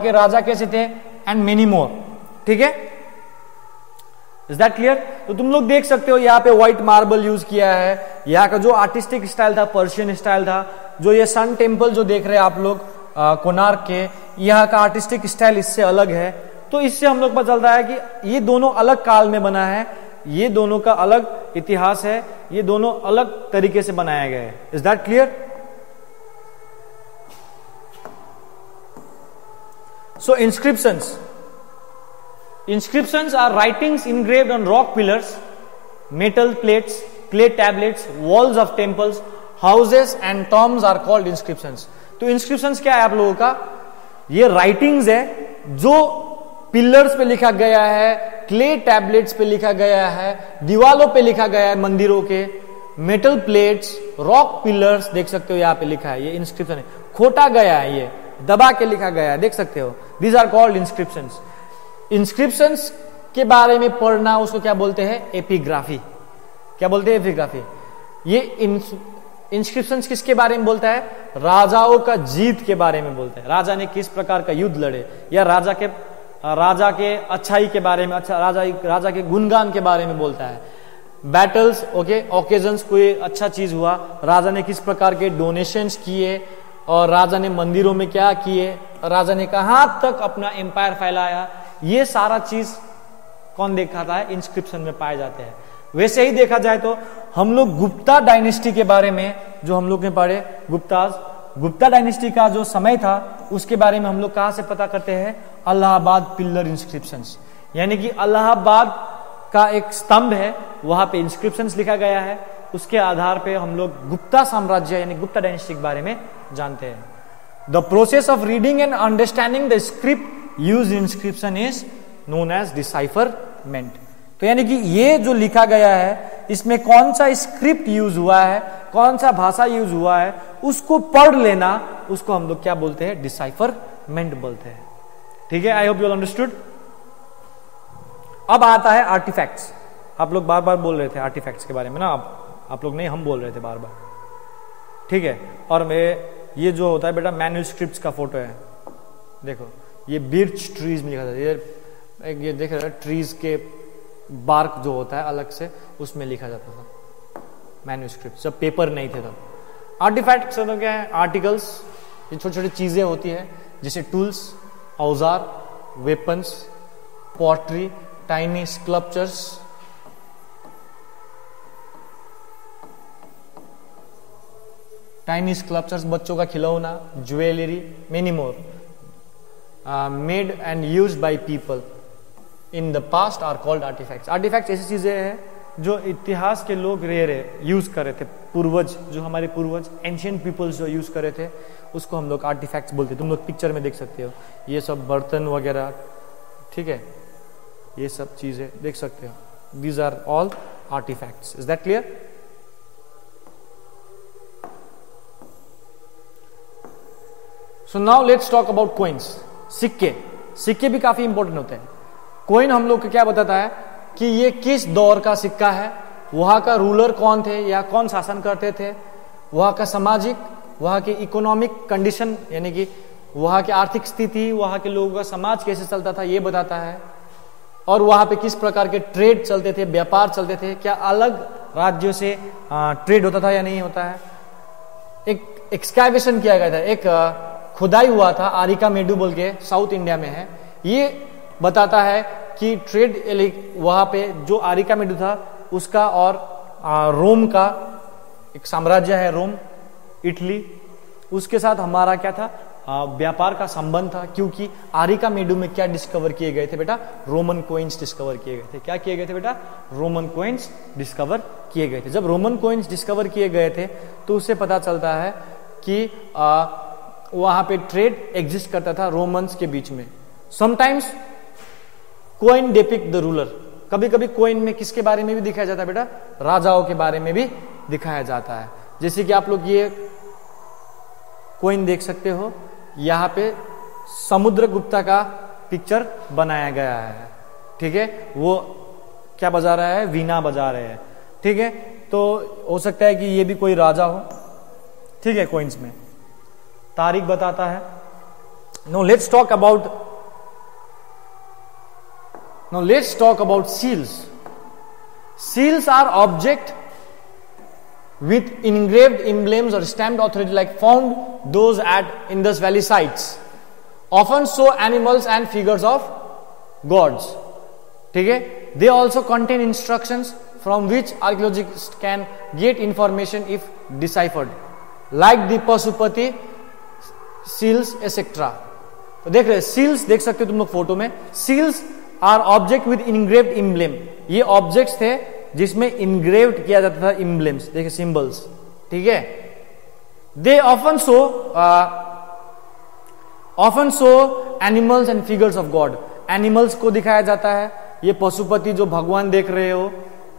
के राजा कैसे थे, एंड मेनी मोर। ठीक है, इज दैट क्लियर? तो तुम लोग देख सकते हो यहाँ पे व्हाइट मार्बल यूज किया है। यहाँ का जो आर्टिस्टिक स्टाइल था पर्शियन स्टाइल था। जो ये सन टेम्पल जो देख रहे हैं आप लोग कोणार्क के, यहाँ का आर्टिस्टिक स्टाइल इससे अलग है। तो इससे हम लोग पता चलता है कि ये दोनों अलग काल में बना है, ये दोनों का अलग इतिहास है, ये दोनों अलग तरीके से बनाया गया है। Is that clear? So inscriptions are writings engraved on rock pillars, metal plates, clay tablets, walls of temples, houses and tombs are called inscriptions. तो inscriptions क्या है आप लोगों का? ये writings है जो पिलर्स पे लिखा गया है, क्ले टैबलेट्स पे लिखा गया है, दीवालों पे लिखा गया है मंदिरों के, मेटल प्लेट्स, रॉक पिलर्स देख सकते हो यहाँ पे लिखा है, ये इंस्क्रिप्शन है। खोटा गया है, ये दबा के लिखा गया है, देख सकते हो। These are called inscriptions. Inscriptions के बारे में पढ़ना उसको क्या बोलते हैं? एपिग्राफी। क्या बोलते हैं? एपिग्राफी। ये इंस्क्रिप्शंस किसके बारे में बोलता है? राजाओं का जीत के बारे में बोलता है। राजा ने किस प्रकार का युद्ध लड़े, या राजा के अच्छाई के बारे में, अच्छा राजा के गुणगान के बारे में बोलता है। बैटल्स, ओके, ओकेजन्स, कोई अच्छा चीज हुआ, राजा ने किस प्रकार के डोनेशंस किए, और राजा ने मंदिरों में क्या किए, राजा ने कहां तक अपना एम्पायर फैलाया, ये सारा चीज कौन दिखाता है? इंस्क्रिप्शन में पाए जाते हैं। वैसे ही देखा जाए तो हम लोग गुप्ता डायनेस्टी के बारे में जो हम लोग ने पढ़े, गुप्ता डायनेस्टी का जो समय था उसके बारे में हम लोग कहां से पता करते हैं? Allahabad pillar inscriptions. यानी कि अलाहाबाद का एक स्तंभ है, वहां पे इंस्क्रिप्शंस लिखा गया है, उसके आधार पे हम लोग गुप्ता साम्राज्य यानी गुप्ता डायनेस्टी के बारे में जानते हैं। The process of reading and understanding the script used in inscription is known as decipherment. तो यानी कि ये जो लिखा गया है इसमें कौन सा स्क्रिप्ट यूज हुआ है, कौन सा भाषा यूज हुआ है, उसको पढ़ लेना, उसको हम लोग क्या बोलते हैं? डिसाइफरमेंट बोलते हैं। ठीक है, आई होप यू अंडरस्टूड। अब आता है आर्टिफैक्ट्स। आप लोग बार बार बोल रहे थे आर्टिफैक्ट्स के बारे में ना, आप लोग नहीं, हम बोल रहे थे बार बार। ठीक है, और ये जो होता है बेटा मैन्यूस्क्रिप्ट्स का फोटो है, देखो ये बिर्च ट्रीज में लिखा था, ये देख रहे ट्रीज के बार्क जो होता है अलग से उसमें लिखा जाता था मैन्युस्क्रिप्ट, जब पेपर नहीं थे तब। आर्टिफैक्ट्स क्या है? आर्टिकल्स, ये छोटी छोटी चीजें होती है जैसे टूल्स, औजार, वेपन्स, पॉटरी, टाइनी स्कल्पचर्स, बच्चों का खिलौना, jewellery, many more made and used by people in the past are called artifacts. Artifacts ऐसी चीजें हैं जो इतिहास के लोग यूज कर रहे थे, पूर्वज, जो हमारे पूर्वज एंशिएंट पीपल्स जो यूज कर रहे थे उसको हम लोग आर्टिफैक्ट्स बोलते हैं। तुम लोग पिक्चर में देख सकते हो ये सब बर्तन वगैरह, ठीक है, ये सब चीजें देख सकते हो। These are all artifacts. Is that clear? So now let's talk about coins. सिक्के, सिक्के भी काफी इंपॉर्टेंट होते हैं। कॉइन हम लोग को क्या बताता है कि ये किस दौर का सिक्का है, वहां का रूलर कौन थे या कौन शासन करते थे, वहां का सामाजिक, वहां की इकोनॉमिक कंडीशन यानी कि वहां की आर्थिक स्थिति, वहां के लोगों का समाज कैसे चलता था ये बताता है, और वहां पे किस प्रकार के ट्रेड चलते थे, व्यापार चलते थे, क्या अलग राज्यों से ट्रेड होता था या नहीं होता है। एक एक्सकैवेशन किया गया था, एक खुदाई हुआ था, आरिका मेडू बोल के साउथ इंडिया में है, ये बताता है कि ट्रेड वहां पे जो आरिका मेडू था उसका और रोम का एक साम्राज्य है, रोम, इटली, उसके साथ हमारा क्या था, व्यापार का संबंध था। क्योंकि आरिका मेडू में क्या डिस्कवर किए गए थे बेटा? रोमन कॉइन्स डिस्कवर किए गए थे। क्या किए गए थे बेटा? रोमन कॉइन्स डिस्कवर किए गए थे। जब रोमन कॉइन्स डिस्कवर किए गए थे तो उससे पता चलता है कि वहां पे ट्रेड एग्जिस्ट करता था रोमन्स के बीच में। Sometimes coin depict the ruler, कभी कभी कोइन में किसके बारे में भी दिखाया जाता है बेटा? राजाओं के बारे में भी दिखाया जाता है। जैसे कि आप लोग ये कोइन देख सकते हो, यहां पे समुद्रगुप्ता का पिक्चर बनाया गया है, ठीक है, वो क्या बजा रहा है? वीणा बजा रहे हैं, ठीक है। तो हो सकता है कि ये भी कोई राजा हो, ठीक है। कोइंस में तारीख बताता है। No let's talk about seals. Seals are object with engraved emblems or stamped authority, like found those at Indus Valley sites, often show animals and figures of gods, ठीक है। They also contain instructions from which archaeologists can get information if deciphered, like the Pasupati seals etc. तो देख रहे seals देख सकते हो तुम लोग फोटो में। Seals are object with engraved emblem, ये ऑब्जेक्ट्स थे जिसमें इनग्रेव्ड किया जाता था इम्ब्लेम्स, देखिए सिंबल्स, ठीक है। They often show animals and figures of God, animals को दिखाया जाता है। ये पशुपति जो भगवान देख रहे हो,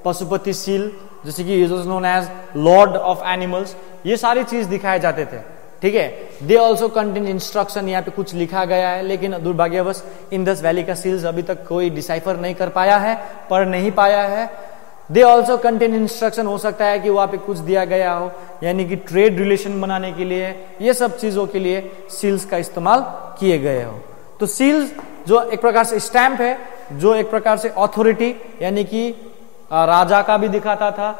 पशुपति सील, जैसे कि is known as lord of animals, ये सारी चीज दिखाए जाते थे, ठीक है। दे ऑल्सो कंटेन इंस्ट्रक्शन, यहाँ पे कुछ लिखा गया है, लेकिन दुर्भाग्यवश इंडस वैली का सील्स अभी तक कोई डिसाइफर नहीं कर पाया है, पढ़ नहीं पाया है। दे ऑल्सो कंटेन इंस्ट्रक्शन, हो सकता है कि वहां पे कुछ दिया गया हो, यानी कि ट्रेड रिलेशन बनाने के लिए, ये सब चीजों के लिए सील्स का इस्तेमाल किए गए हो। तो सील्स जो एक प्रकार से स्टैंप है, जो एक प्रकार से ऑथोरिटी यानी कि राजा का भी दिखाता था,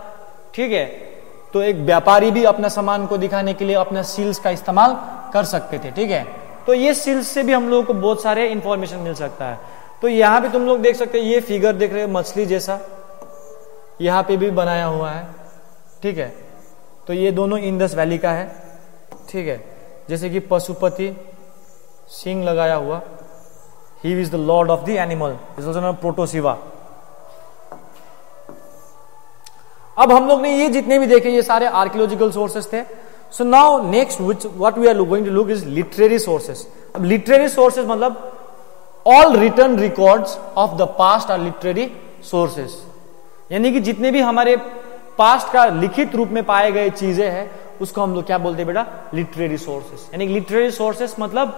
ठीक है। तो एक व्यापारी भी अपना सामान को दिखाने के लिए अपना सील्स का इस्तेमाल कर सकते थे, ठीक है। तो ये सील्स से भी हम लोगों को बहुत सारे इंफॉर्मेशन मिल सकता है। तो यहाँ पे तुम लोग देख सकते हो, ये फिगर देख रहे हो मछली जैसा, यहाँ पे भी बनाया हुआ है, ठीक है। तो ये दोनों इंडस वैली का है, ठीक है। जैसे कि पशुपति सिंह लगाया हुआ, he is the Lord of the animal, is also known प्रोटोसिवा। अब हम लोग ने ये जितने भी देखे ये सारे आर्कियोलॉजिकल सोर्सेस थे। So now next what we are going to look is literary sources. अब लिटरेरी सोर्सेस मतलब all written records of the past are literary sources, यानी कि जितने भी हमारे पास्ट का लिखित रूप में पाए गए चीजें हैं उसको हम लोग क्या बोलते हैं बेटा? Literary sources. यानी लिटरेरी सोर्सेस मतलब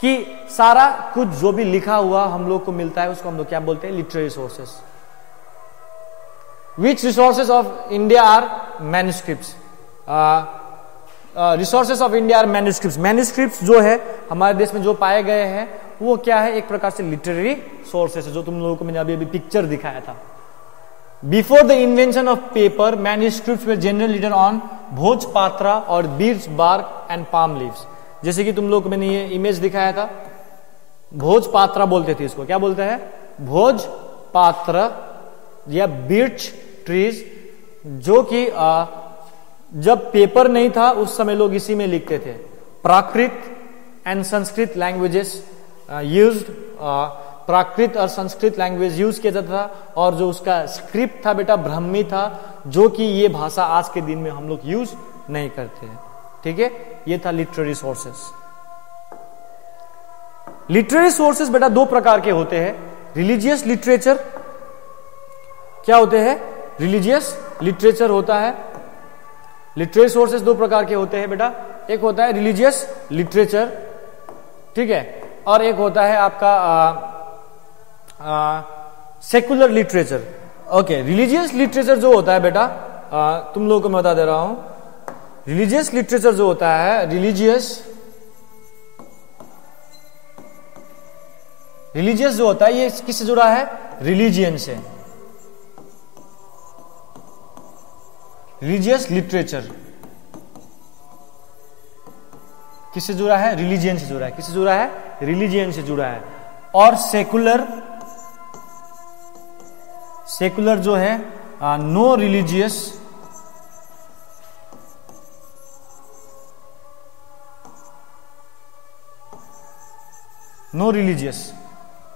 कि सारा कुछ जो भी लिखा हुआ हम लोग को मिलता है उसको हम लोग क्या बोलते हैं? Literary sources. Which resources of India are manuscripts? Resources of India are manuscripts. Manuscripts जो है हमारे देश में जो पाए गए हैं वो क्या है, एक प्रकार से लिटरेरी सोर्सेस है, जो तुम लोगों को मैंने अभी अभी पिक्चर दिखाया था। Before the invention of paper, manuscripts were generally written on bhojpatra और birch bark and palm leaves. जैसे कि तुम लोग को मैंने ये इमेज दिखाया था, भोजपात्रा बोलते थे इसको, क्या बोलते हैं, भोजपात्र या बीर्च ट्रीज, जो कि जब पेपर नहीं था उस समय लोग इसी में लिखते थे। प्राकृत एंड संस्कृत लैंग्वेजेस यूज्ड, प्राकृत और संस्कृत लैंग्वेज यूज किया जाता था, और जो उसका स्क्रिप्ट था बेटा ब्राह्मी था, जो कि ये भाषा आज के दिन में हम लोग यूज नहीं करते हैं। ठीक है, ये था लिटरेरी सोर्सेस। लिटरेरी सोर्सेस बेटा दो प्रकार के होते हैं। रिलीजियस लिटरेचर, क्या होते हैं, रिलीजियस लिटरेचर होता है। लिटरेरी सोर्सेस दो प्रकार के होते हैं बेटा, एक होता है रिलीजियस लिटरेचर, ठीक है, और एक होता है आपका secular literature. Okay, religious literature जो होता है बेटा, तुम लोगों को मैं बता दे रहा हूं, रिलीजियस लिटरेचर जो होता है, रिलीजियस जो होता है ये किससे जुड़ा है, रिलीजियन से। रिलीजियस लिटरेचर किससे जुड़ा है, रिलीजियन से जुड़ा है। किससे जुड़ा है, रिलीजियन से जुड़ा है। और सेकुलर जो है, नो रिलीजियस,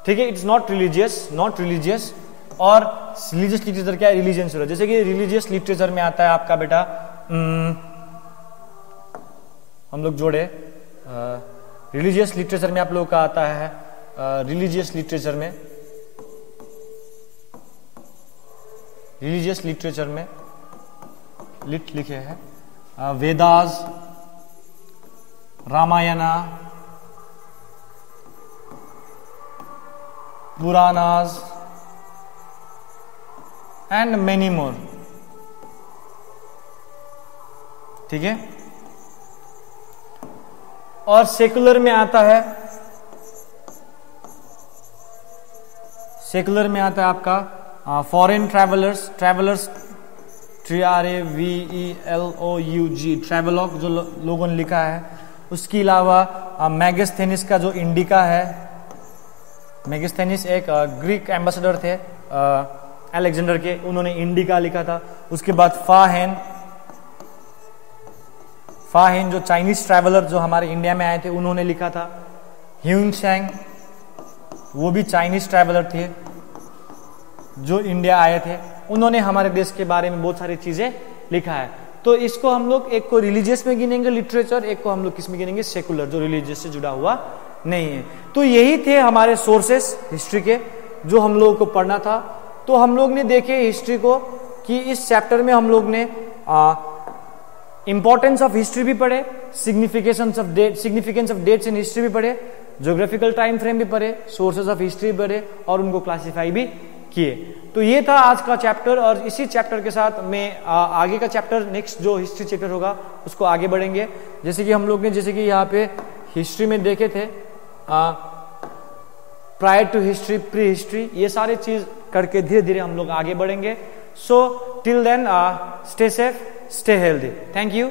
ठीक है, इट्स नॉट रिलीजियस। और रिलीजियस लिटरेचर क्या है, रिलीजियन से। जैसे कि रिलीजियस लिटरेचर में आता है आपका बेटा, हम लोग जोड़े, रिलीजियस लिटरेचर में आप लोगों का आता है, रिलीजियस लिटरेचर में लिखे हैं Vedas, Ramayana, Puranas and many more. ठीक है, और सेकुलर में आता है, आपका फॉरेन ट्रैवलर्स, TRAVELOUG, ट्रैवलॉग जो लोगों ने लिखा है। उसके अलावा मैगस्थेनिस का जो इंडिका है, मैगस्थेनिस एक ग्रीक एम्बेसडर थे अलेक्जेंडर के, उन्होंने इंडिका लिखा था। उसके बाद फाहेन जो चाइनीज ट्रैवलर जो हमारे इंडिया में आए थे उन्होंने लिखा था। ह्यूइंगशैंग, वो भी चाइनीज ट्रैवलर थे जो इंडिया आए थे, उन्होंने हमारे देश के बारे में बहुत सारी चीजें लिखा है। तो इसको हम लोग एक को रिलीजियस में गिनेंगे लिटरेचर, एक को हम लोग किस में गिनेंगे, सेकुलर, जो रिलीजियस से जुड़ा हुआ नहीं है। तो यही थे हमारे सोर्सेस हिस्ट्री के, जो हम लोगों को पढ़ना था। तो हम लोग ने देखे हिस्ट्री को कि इस चैप्टर में हम लोग ने इंपॉर्टेंस ऑफ हिस्ट्री भी पढ़े, significance of dates in history भी पढ़े, ज्योग्राफिकल टाइम फ्रेम भी पढ़े, सोर्सेज ऑफ हिस्ट्री पढ़े, और उनको क्लासिफाई भी किए। तो ये था आज का चैप्टर, और इसी चैप्टर के साथ मैं आगे का चैप्टर, नेक्स्ट जो हिस्ट्री चैप्टर होगा उसको आगे बढ़ेंगे। जैसे कि हम लोग ने, जैसे कि यहाँ पे हिस्ट्री में देखे थे, prior to history, prehistory, ये सारे चीज करके धीरे धीरे हम लोग आगे बढ़ेंगे। So till then stay safe, stay healthy. Thank you.